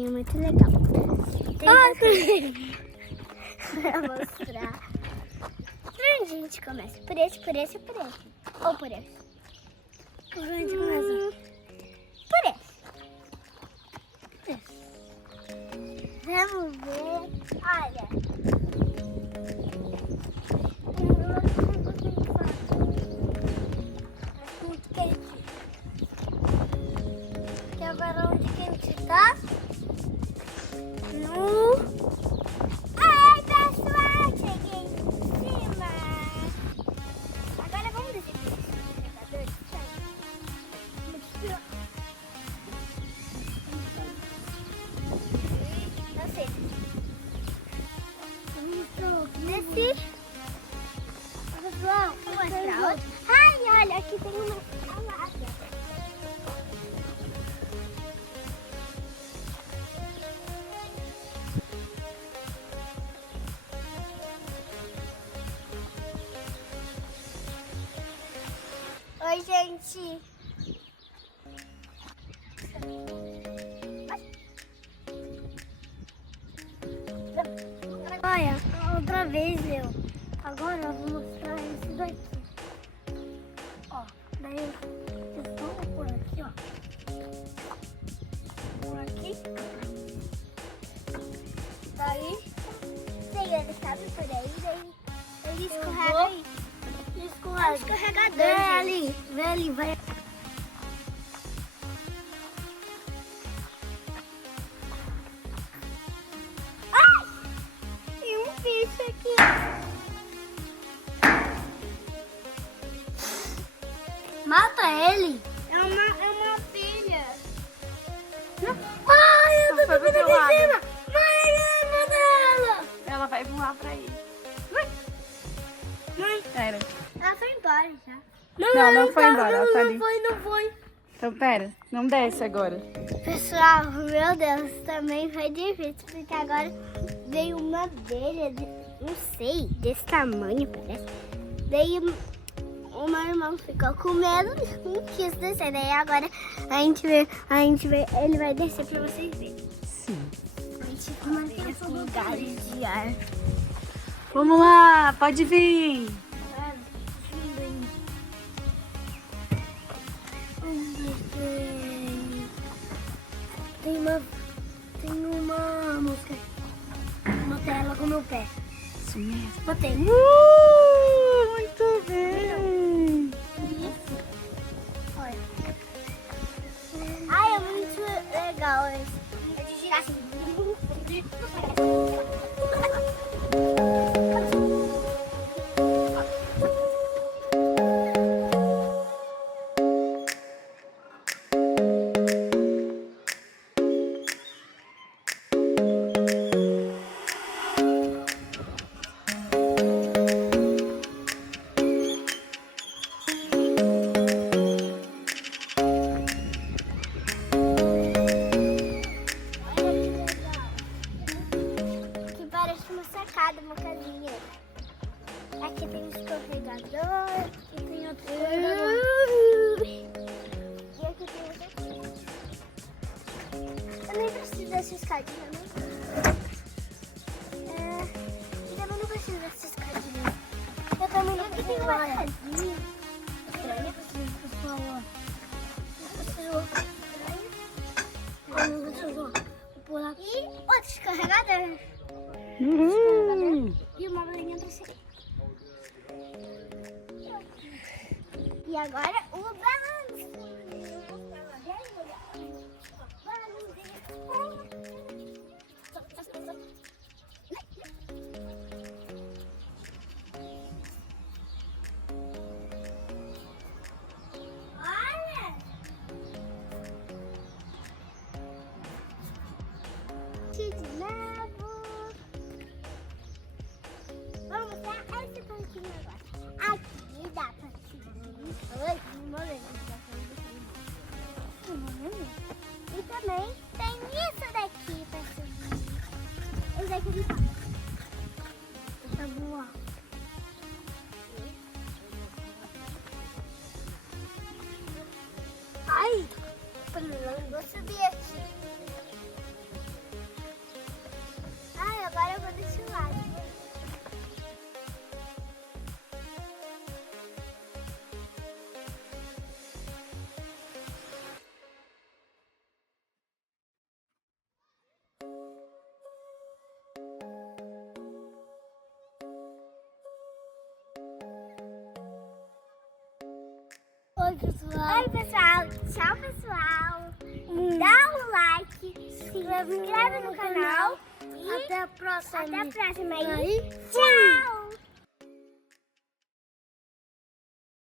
musiquinha muito legal. Pra mostrar. Por onde a gente começa? Por esse ou por esse? Ou por esse? Por onde a gente começa? Por esse. Vamos ver. Olha. Muito quente. Quer ver onde quente tá? No... Ai, pessoal, cheguei em cima. Agora vamos descer para esse elevador. Não sei. Desci. Pessoal, vamos mostrar outro. Ai, olha, aqui tem uma águia. Oi, gente. Olha, outra vez agora eu vou mostrar esse daqui. Ó, daí eu vou por aqui, ó. Por aqui. Daí ele sabe por aí, daí ele escorrega aí. É um escorregador. Vê ali, vai. Ai! Tem um bicho aqui. Mata ele. É uma abelha. Ai, eu tô subindo aqui em cima. Mãe, mata ela. Ela vai voar pra ele. Mãe. Pera. Ela foi embora já. Não foi embora, ela tá ali. Não foi. Então pera, não desce agora. Pessoal, meu Deus, também foi difícil, porque agora veio uma abelha, não sei, desse tamanho, parece. Daí o meu irmão ficou com medo, não quis descer. Daí agora a gente vê, ele vai descer pra vocês verem. Sim. A gente começa com lugares de ar. Vamos lá, pode vir. Tem uma música. Botei ela com o meu pé. Isso mesmo. Botei. Muito bem. Isso. Olha. Ai, é muito legal esse. É de girar assim. Uma casinha. Aqui tem um escorregador e tem outro escorregador. E aqui tem outro aqui. Eu nem preciso desses escadinha, né? E também não preciso desses escadinha. Eu também não preciso. Tem uma casinha. Eu preciso, pessoal. Eu preciso pular aqui. E outro escorregador. E uma bolinha pra seguir. E agora o balanço. Olha! De novo. Vamos mostrar esse pontinho agora. Aqui dá pra subir. Oi, no momento. E também tem isso daqui pra subir. Esse daqui de fato. Essa boa. Ai, vou subir aqui. pessoal. Oi, pessoal. Tchau, pessoal. Dá um like, se inscreve no canal. E até a próxima. Até a próxima. Tchau.